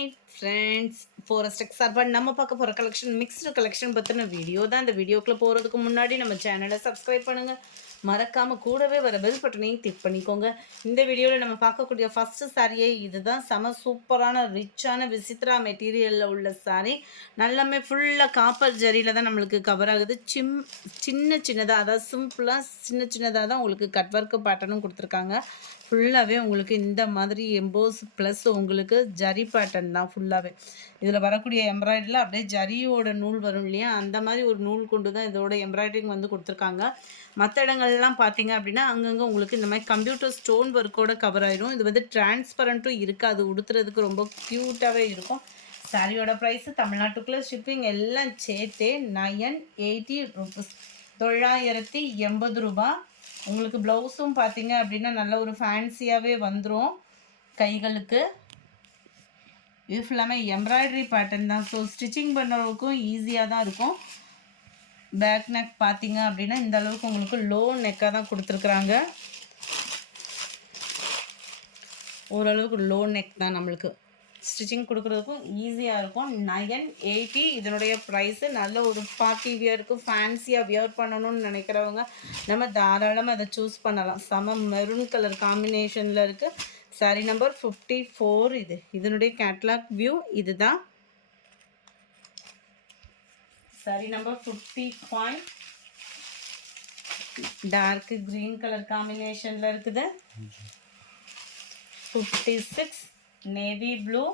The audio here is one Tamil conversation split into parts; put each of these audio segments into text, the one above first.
ஹாய் ஃப்ரெண்ட்ஸ், ஃபாரஸ்ட் டெக் சார்பாக நம்ம பார்க்க போகிற கலெக்ஷன் மிக்ஸ்டு கலெக்ஷன் பற்றின வீடியோ தான். இந்த வீடியோக்குள்ளே போகிறதுக்கு முன்னாடி நம்ம சேனலை சப்ஸ்கிரைப் பண்ணுங்கள். மறக்காமல் கூடவே வர பெல் பட்டனையும் கிளிக் பண்ணிக்கோங்க. இந்த வீடியோவில் நம்ம பார்க்கக்கூடிய ஃபஸ்ட்டு சாரியே இதுதான். செம சூப்பரான ரிச்சான விசித்ரா மெட்டீரியலில் உள்ள சாரீ. நல்லாமே ஃபுல்லாக காப்பர் ஜரியில் தான் நம்மளுக்கு கவர் ஆகுது. சின்ன சின்னதாக, அதாவது சிம்பிளாக சின்னதாக தான் உங்களுக்கு கட் ஒர்க்கு பேட்டர்னும் கொடுத்துருக்காங்க. ஃபுல்லாகவே உங்களுக்கு இந்த மாதிரி எம்போஸ் ப்ளஸ் உங்களுக்கு ஜரி பேட்டர்ன் தான் ஃபுல்லாகவே. இதில் வரக்கூடிய எம்ப்ராய்டரியில் அப்படியே ஜரியோட நூல் வரும் இல்லையா, அந்த மாதிரி ஒரு நூல் கொண்டு தான் இதோட எம்ப்ராய்டரிங் வந்து கொடுத்துருக்காங்க. மற்ற இடங்கள்லாம் பார்த்தீங்க அப்படின்னா அங்கங்கே உங்களுக்கு இந்த மாதிரி கம்ப்யூட்டர் ஸ்டோன் ஒர்க்கோட கவர் ஆயிடும். இது வந்து டிரான்ஸ்பரண்ட்டும் இருக்காது, உடுத்துறதுக்கு ரொம்ப க்யூட்டாகவே இருக்கும். சாரியோட ப்ரைஸு தமிழ்நாட்டுக்குள்ளே ஷிப்பிங் எல்லாம் சேர்த்தே 980 ருபீஸ், 980 ரூபா. உங்களுக்கு ப்ளவுஸும் பார்த்தீங்க அப்படின்னா நல்ல ஒரு ஃபேன்சியாகவே வந்துடும். கைகளுக்கு இது ஃபுல்லாமே எம்ப்ராய்டரி பேட்டர்ன் தான். ஸோ ஸ்டிச்சிங் பண்ணுறவங்களுக்கும் ஈஸியாக தான் இருக்கும். பேக் நெக் பார்த்தீங்க அப்படின்னா இந்த அளவுக்கு உங்களுக்கு லோ நெக்காக தான் கொடுத்துருக்குறாங்க. ஓரளவுக்கு லோ நெக் தான், நம்மளுக்கு ஸ்டிச்சிங் கொடுக்குறதுக்கும் ஈஸியாக இருக்கும். 980 இதனுடைய ப்ரைஸு. நல்ல ஒரு பார்ட்டி வியருக்கு ஃபேன்சியாக வியர் பண்ணணும்னு நினைக்கிறவங்க நம்ம தாராளமாக அதை சூஸ் பண்ணலாம். செம மெரூன் கலர் காம்பினேஷனில் இருக்குது. சாரி நம்பர் 54. இதனுடைய கேட்லாக் வியூ இது தான். Sari number 55 dark green colour காம்பினேஷனில் இருக்குது. 56 நேவி ப்ளூ.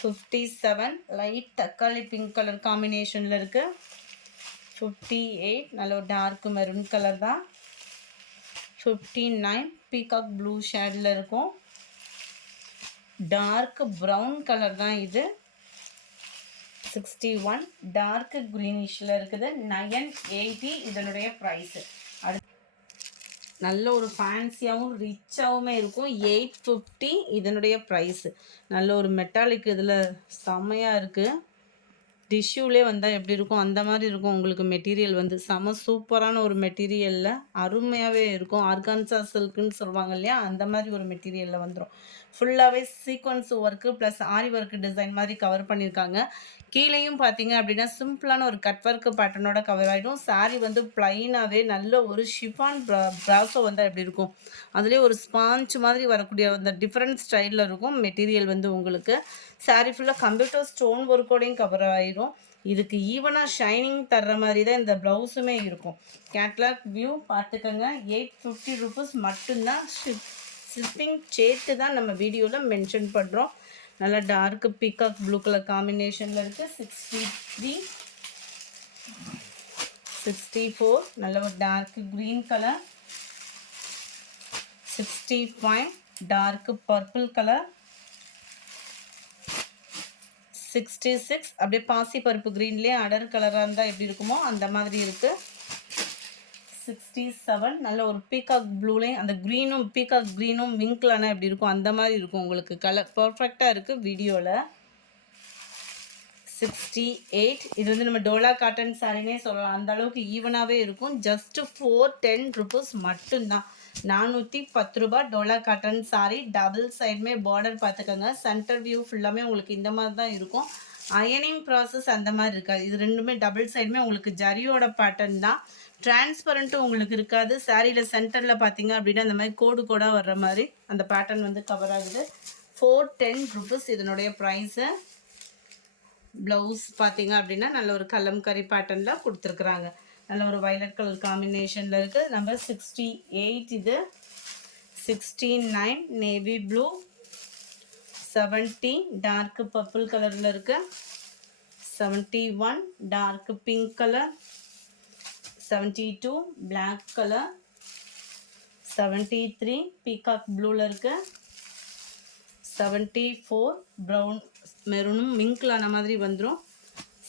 57 லைட் தக்காளி பிங்க் கலர் காம்பினேஷனில் இருக்குது. 58 நல்ல ஒரு டார்க் மெரூன் கலர் தான். 59 பீகாக் ப்ளூ ஷேடில் இருக்கும். டார்க் ப்ரௌன் கலர் தான் இது. 61 டார்க் க்ரீனிஷில் இருக்குது. 980 இதனுடைய ப்ரைஸு. நல்ல ஒரு ஃபேன்சியாகவும் ரிச்சாகவுமே இருக்கும். 850 இதனுடைய ப்ரைஸு. நல்ல ஒரு மெட்டாலிக் இதில் செம்மையாக இருக்குது. டிஷ்யூலே வந்தால் எப்படி இருக்கும் அந்த மாதிரி இருக்கும். உங்களுக்கு மெட்டீரியல் வந்து செம சூப்பரான ஒரு மெட்டீரியலில் அருமையாகவே இருக்கும். ஆர்கான்சா சில்க்குன்னு சொல்லுவாங்க இல்லையா, அந்த மாதிரி ஒரு மெட்டீரியலில் வந்துடும். ஃபுல்லாகவே சீக்வன்ஸ் ஒர்க்கு ப்ளஸ் ஆரி ஒர்க்கு டிசைன் மாதிரி கவர் பண்ணியிருக்காங்க. கீழேயும் பார்த்தீங்க அப்படின்னா சிம்பிளான ஒரு கட் ஒர்க்கு பேட்டர்னோட கவர் ஆகிடும். சாரீ வந்து ப்ளைனாகவே நல்ல ஒரு ஷிஃபான் ப்ராஸோ வந்தால் எப்படி இருக்கும், அதுலேயே ஒரு ஸ்பாஞ்ச் மாதிரி வரக்கூடிய அந்த டிஃப்ரெண்ட் ஸ்டைலில் இருக்கும் மெட்டீரியல் வந்து உங்களுக்கு. சாரீ ஃபுல்லாக கம்ப்யூட்டர் ஸ்டோன் ஒர்க்கோடையும் கவர் ஆகிடும். இதுக்கு ஈவனாக ஷைனிங் தர்ற மாதிரி தான் இந்த ப்ளவுஸுமே இருக்கும். கேட்லாக் வியூ பார்த்துக்கோங்க. 850 ருபீஸ் மட்டும்தான். ஷிப்பிங் சேர்த்து தான் நம்ம வீடியோவில் மென்ஷன் பண்ணுறோம். நல்லா டார்க் பீகாக் ப்ளூ கலர் காம்பினேஷனில் இருக்குது. 63 64 நல்ல ஒரு dark green colour. 65 dark purple colour. 66 அப்படியே பாசி பருப்பு க்ரீன்லேயே அடர் கலராக இருந்தால் எப்படி இருக்குமோ அந்த மாதிரி இருக்குது. 67 நல்ல ஒரு பீகாக் ப்ளூலேயும் அந்த க்ரீனும் பீகாக் க்ரீனும் விங்க்லானா எப்படி இருக்கும் அந்த மாதிரி இருக்கும் உங்களுக்கு. கலர் பர்ஃபெக்டாக இருக்குது வீடியோவில். 68 இது வந்து நம்ம டோலா காட்டன் சாரினே சொல்லலாம், அந்த அளவுக்கு ஈவனாகவே இருக்கும். ஜஸ்ட்டு 410 ருபீஸ் மட்டும்தான். 410 ரூபா டோலா காட்டன் சாரி. டபுள் சைடுமே பார்டர் பார்த்துக்கோங்க. சென்டர் வியூ ஃபுல்லாமே உங்களுக்கு இந்த மாதிரி தான் இருக்கும். அயனிங் ப்ராசஸ் அந்த மாதிரி இருக்காது. இது ரெண்டுமே டபுள் சைடுமே உங்களுக்கு ஜரியோட பேட்டர்ன் தான். டிரான்ஸ்பரண்ட்டும் உங்களுக்கு இருக்காது. சாரியில் சென்டரில் பார்த்தீங்க அப்படின்னா இந்த மாதிரி கோடு கோடாக வர்ற மாதிரி அந்த பேட்டர்ன் வந்து கவர் ஆகுது. 410 ருபீஸ் இதனுடைய ப்ரைஸு. ப்ளவுஸ் பார்த்தீங்க அப்படின்னா நல்ல ஒரு கலம்கரி பேட்டர்னில் கொடுத்துருக்குறாங்க. நல்ல ஒரு வயலட் கலர் காம்பினேஷனில் இருக்குது. நம்பர் 68 இது. 69 நேவி ப்ளூ. 70 டார்க் பர்பிள் கலரில் இருக்குது. 71 dark pink colour. 72 black colour. 73 peacock ப்ளூவில் இருக்குது. 74 ப்ரௌன் மெரூனும் மிங்க்லான மாதிரி வந்துடும்.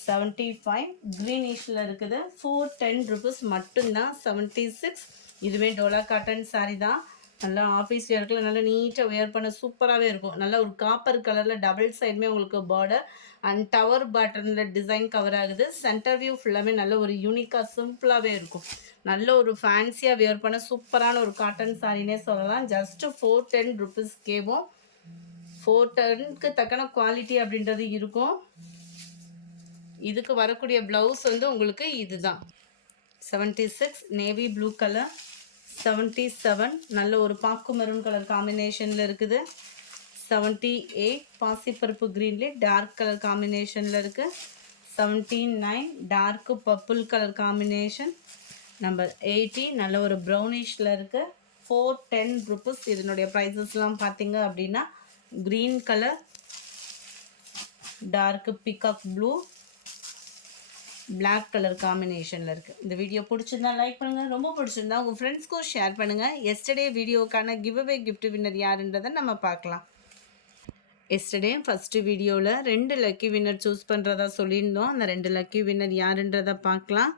75 க்ரீனிஷில் இருக்குது. 410 ருபீஸ் மட்டும்தான். 76 இதுவே டோலா காட்டன் சாரீ தான். நல்லா ஆஃபீஸ் வேர்க்கில் நல்லா நீட்டாக வேர் பண்ண சூப்பராகவே இருக்கும். நல்லா ஒரு காப்பர் கலரில் டபுள் சைடுமே உங்களுக்கு பார்டர் அண்ட் டவர் பேட்டர்னில் டிசைன் கவர் ஆகுது. சென்டர் வியூ ஃபுல்லாமே நல்ல ஒரு யூனிக்காக சிம்பிளாகவே இருக்கும். நல்ல ஒரு ஃபேன்சியாக வேர் பண்ண சூப்பரான ஒரு காட்டன் சாரினே சொல்லலாம். Just 410 rupees கேவும். 410க்கு தக்கன குவாலிட்டி அப்படின்றது இருக்கும். இதுக்கு வரக்கூடிய ப்ளவுஸ் வந்து உங்களுக்கு இதுதான். 76 நேவி ப்ளூ கலர், 77 நல்ல ஒரு பாக்கு மெரூன் கலர் காம்பினேஷனில் இருக்குது. 78 பாசிப்பருப்பு க்ரீன்லேயே டார்க் கலர் காம்பினேஷனில் இருக்குது. 79 dark purple colour combination. Number 80 நல்ல ஒரு ப்ரௌனிஷில் இருக்குது. 410 ருபீஸ். இதனுடைய ப்ரைஸஸ்லாம் பார்த்தீங்க அப்படின்னா green colour, dark peacock blue, black colour காம்பினேஷனில் இருக்குது. இந்த வீடியோ பிடிச்சிருந்தா லைக் பண்ணுங்கள், ரொம்ப பிடிச்சிருந்தா உங்கள் ஃப்ரெண்ட்ஸ்க்கும் ஷேர் பண்ணுங்கள். எஸ்டர்டே வீடியோக்கான கிவ்அவே கிஃப்ட் வின்னர் யாருன்றதை நம்ம பார்க்கலாம். எஸ்டர்டே ஃபஸ்ட்டு வீடியோவில் 2 லக்கி வின்னர் சூஸ் பண்ணுறதா சொல்லியிருந்தோம். அந்த 2 லக்கி வின்னர் யாருன்றதை பார்க்கலாம்.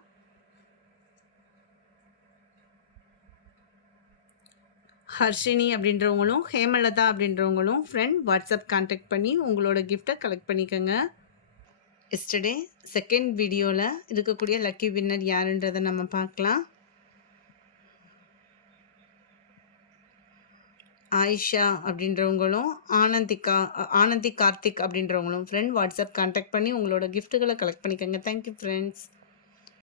ஹர்ஷினி அப்படின்றவங்களும் ஹேமலதா அப்படின்றவங்களும் ஃப்ரெண்ட் வாட்ஸ்அப் கான்டாக்ட் பண்ணி உங்களோட கிஃப்ட்டை கலெக்ட் பண்ணிக்கோங்க. எஸ்டர்டே செகண்ட் வீடியோவில் இருக்கக்கூடிய லக்கி வின்னர் யாருன்றதை நம்ம பார்க்கலாம். ஆயிஷா அப்படின்றவங்களும் ஆனந்தி கார்த்திக் அப்படின்றவங்களும் ஃப்ரெண்ட் வாட்ஸ்அப் கான்டாக்ட் பண்ணி உங்களோட கிஃப்ட்டுகளை கலெக்ட் பண்ணிக்கோங்க. Thank you friends.